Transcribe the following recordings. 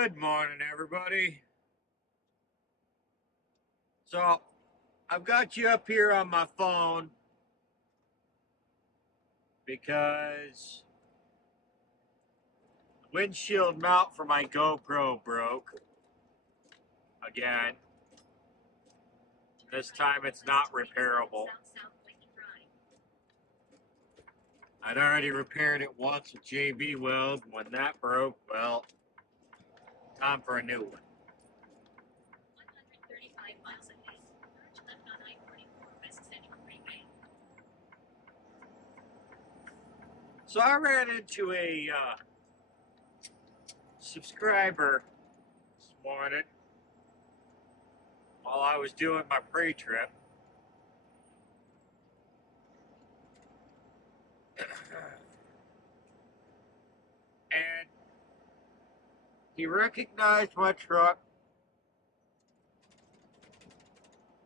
Good morning, everybody. So, I've got you up here on my phone because the windshield mount for my GoPro broke again. This time it's not repairable. I'd already repaired it once with JB Weld. When that broke, well, time for a new one. So I ran into a subscriber this morning while I was doing my pre-trip. And he recognized my truck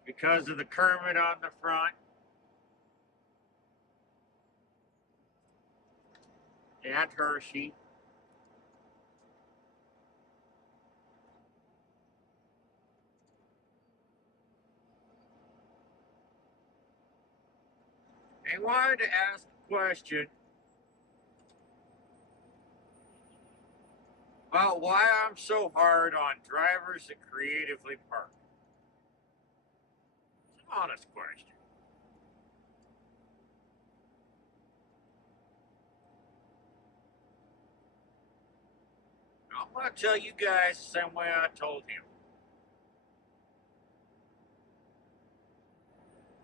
because of the Kermit on the front and Hershey. He wanted to ask a question about why I'm so hard on drivers that creatively park. It's an honest question. I'm going to tell you guys the same way I told him.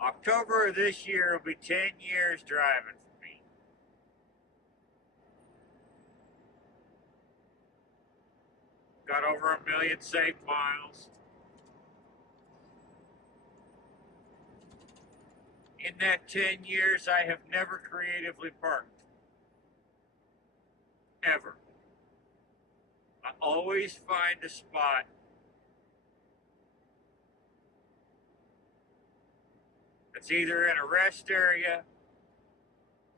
October of this year will be 10 years driving for me. Got over 1 million saved miles. In that 10 years, I have never creatively parked. Ever. I always find a spot that's either in a rest area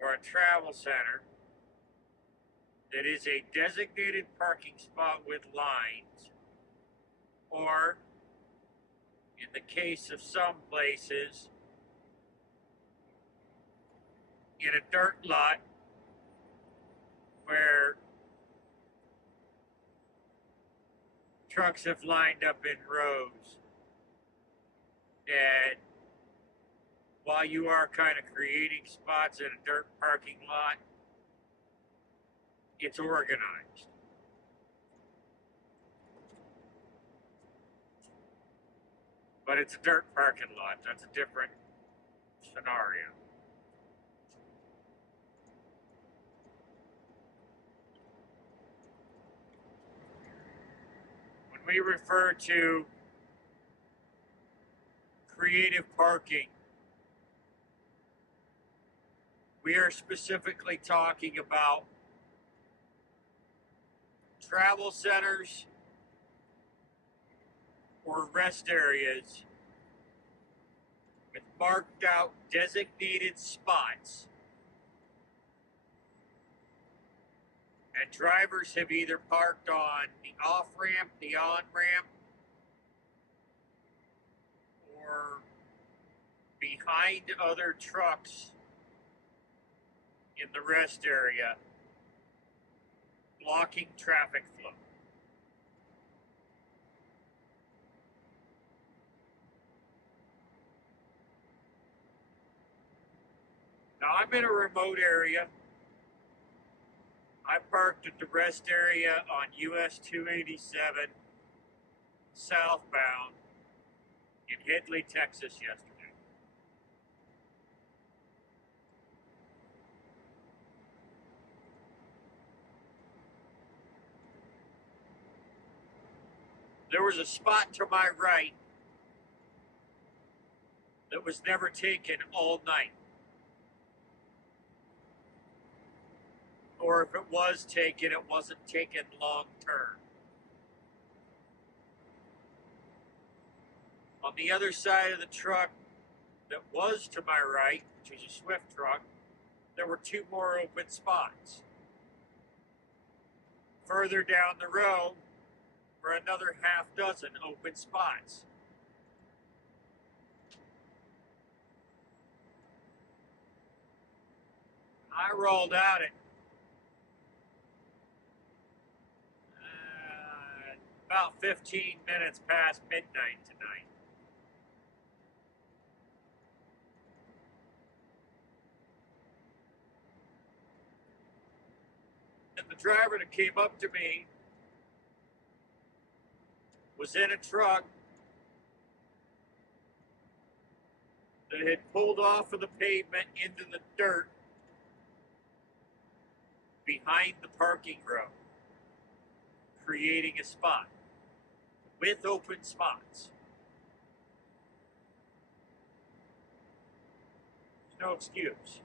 or a travel center that is a designated parking spot with lines, or in the case of some places, in a dirt lot where trucks have lined up in rows. And while you are kind of creating spots in a dirt parking lot, it's organized. But it's a dirt parking lot. That's a different scenario. When we refer to creative parking, we are specifically talking about travel centers or rest areas with marked out designated spots. And drivers have either parked on the off-ramp, the on-ramp, or behind other trucks in the rest area, blocking traffic flow. Now, I'm in a remote area. I parked at the rest area on US 287 southbound in Headley, Texas yesterday. There was a spot to my right that was never taken all night. Or if it was taken, it wasn't taken long term. On the other side of the truck that was to my right, which was a Swift truck, there were 2 more open spots. Further down the road, for another half dozen open spots. I rolled out at about 15 minutes past midnight tonight. And the driver that came up to me was in a truck that had pulled off of the pavement into the dirt behind the parking road, creating a spot with open spots. There's no excuse.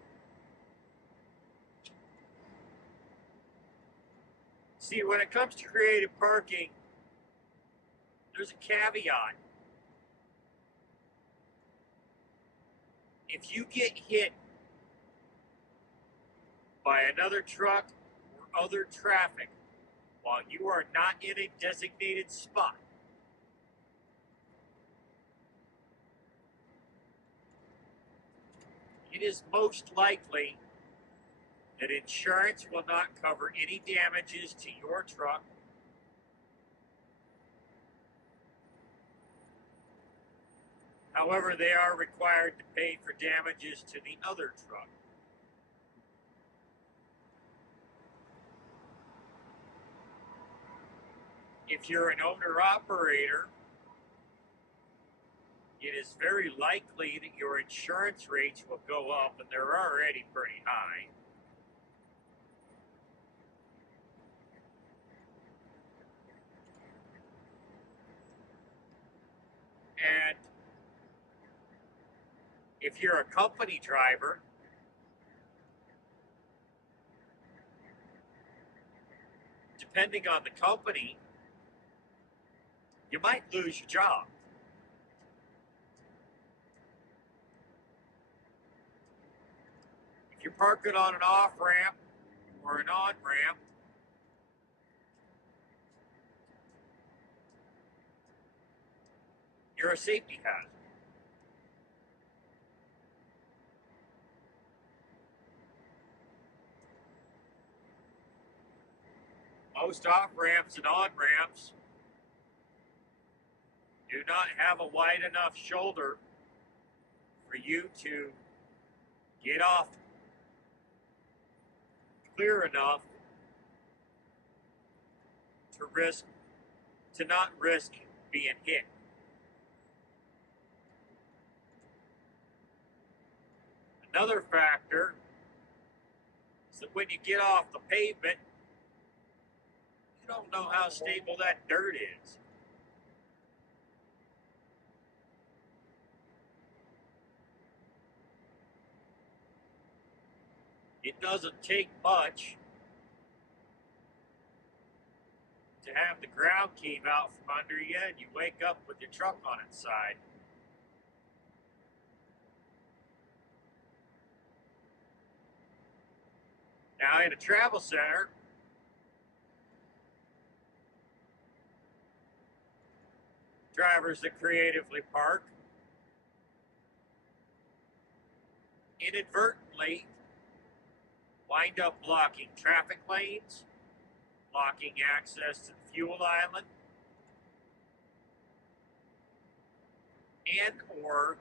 See, when it comes to creative parking, there's a caveat. If you get hit by another truck or other traffic while you are not in a designated spot, it is most likely that insurance will not cover any damages to your truck. However, they are required to pay for damages to the other truck. If you're an owner-operator, it is very likely that your insurance rates will go up, and they're already pretty high. And if you're a company driver, depending on the company, you might lose your job. If you're parking on an off-ramp or an on-ramp, you're a safety hazard. Most off-ramps and on-ramps do not have a wide enough shoulder for you to get off clear enough to not risk being hit. Another factor is that when you get off the pavement, you don't know how stable that dirt is. It doesn't take much to have the ground cave out from under you and you wake up with your truck on its side. Now, in a travel center, drivers that creatively park inadvertently wind up blocking traffic lanes, blocking access to the fuel island, and or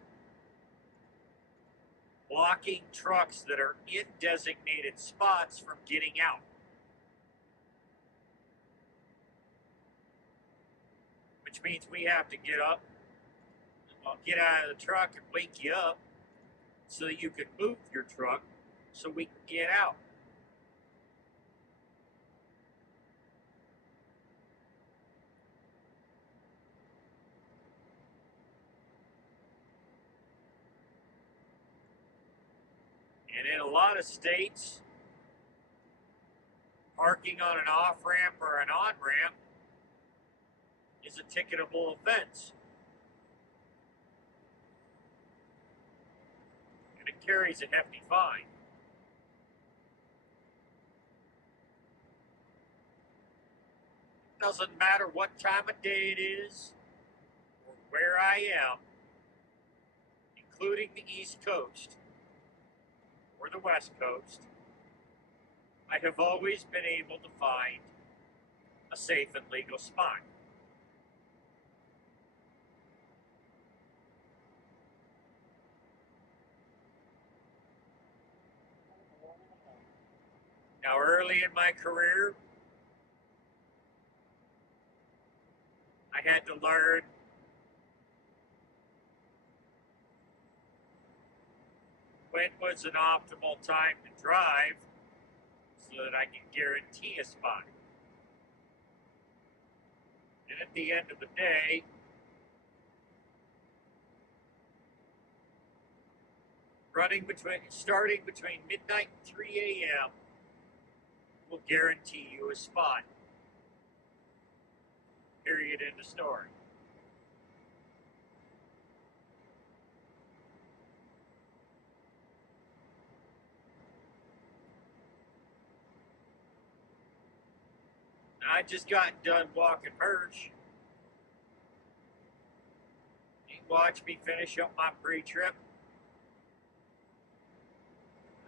blocking trucks that are in designated spots from getting out. Which means we have to get up, get out of the truck and wake you up so that you can move your truck so we can get out. And in a lot of states, parking on an off-ramp or an on-ramp is a ticketable offense. And it carries a hefty fine. doesn't matter what time of day it is or where I am, including the East Coast or the West Coast, I have always been able to find a safe and legal spot. Now, early in my career, I had to learn when was an optimal time to drive so that I can guarantee a spot. And at the end of the day, starting between midnight and 3 a.m. will guarantee you a spot. Period. End of story. I just got done walking Hirsch. He watched me finish up my pre-trip.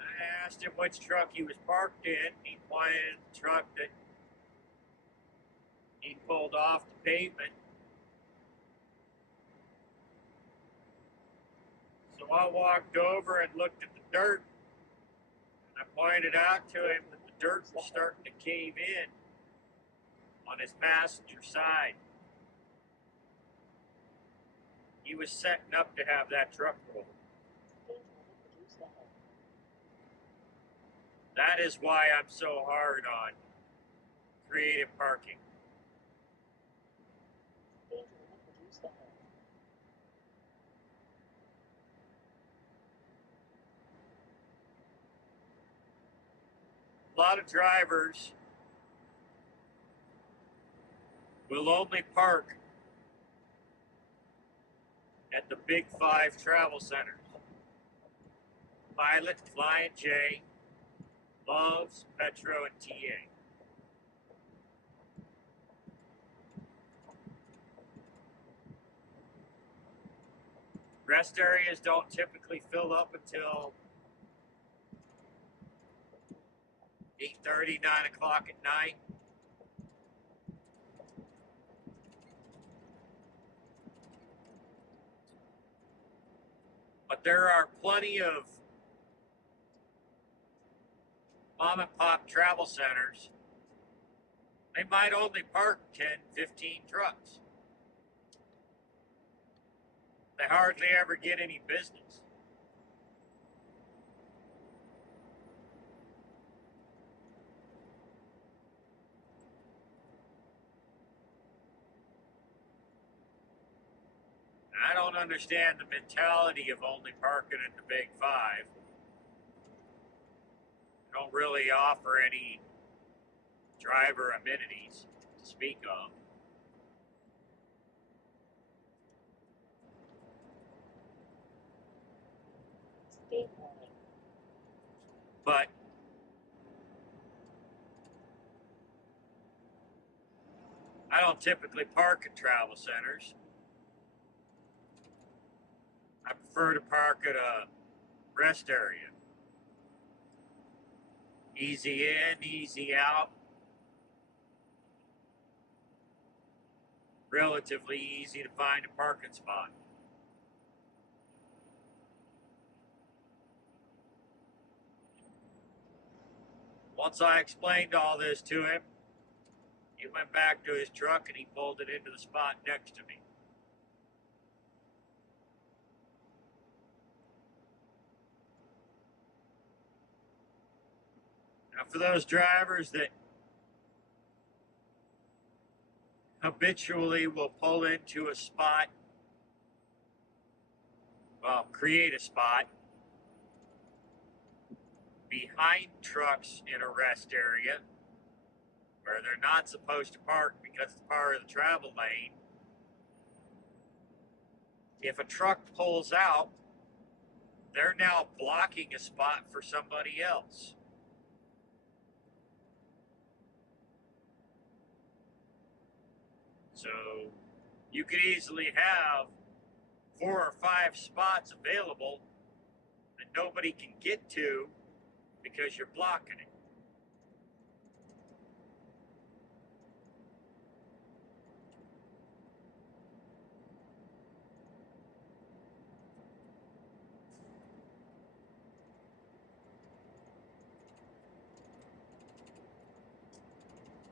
I asked him which truck he was parked in. He pointed at the truck that he pulled off the pavement. So I walked over and looked at the dirt. I pointed out to him that the dirt was starting to cave in on his passenger side. He was setting up to have that truck roll. That is why I'm so hard on creative parking. A lot of drivers will only park at the big 5 travel centers: Pilot, Flying J, Love's, Petro, and TA. Rest areas don't typically fill up until 8:30, 9 o'clock at night. But there are plenty of mom and pop travel centers. They might only park 10, 15 trucks. They hardly ever get any business. I don't understand the mentality of only parking at the big 5. They don't really offer any driver amenities to speak of. But I don't typically park at travel centers. I prefer to park at a rest area. Easy in, easy out. Relatively easy to find a parking spot. Once I explained all this to him, he went back to his truck and he pulled it into the spot next to me. Now, for those drivers that habitually will pull into a spot, well, create a spot behind trucks in a rest area where they're not supposed to park because it's part of the travel lane. If a truck pulls out, they're now blocking a spot for somebody else. So you could easily have 4 or 5 spots available that nobody can get to because you're blocking it.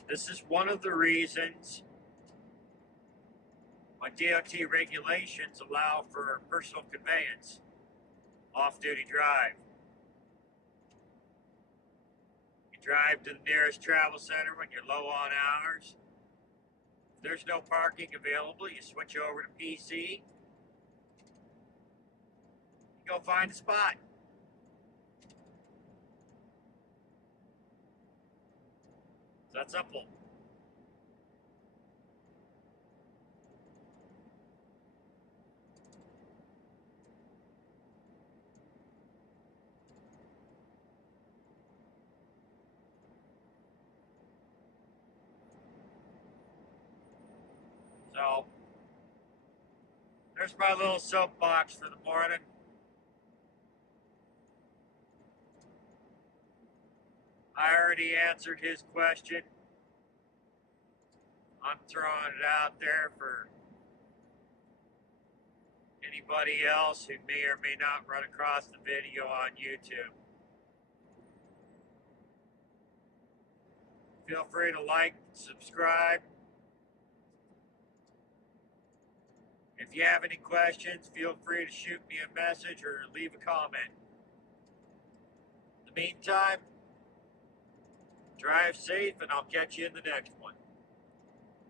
This is one of the reasons why DOT regulations allow for personal conveyance, off-duty drive. You drive to the nearest travel center when you're low on hours. If there's no parking available, you switch over to PC. You go find a spot. That's simple. So, there's my little soapbox for the morning. I already answered his question. I'm throwing it out there for anybody else who may or may not run across the video on YouTube. Feel free to like, subscribe. If you have any questions, feel free to shoot me a message or leave a comment. In the meantime, drive safe and I'll catch you in the next one.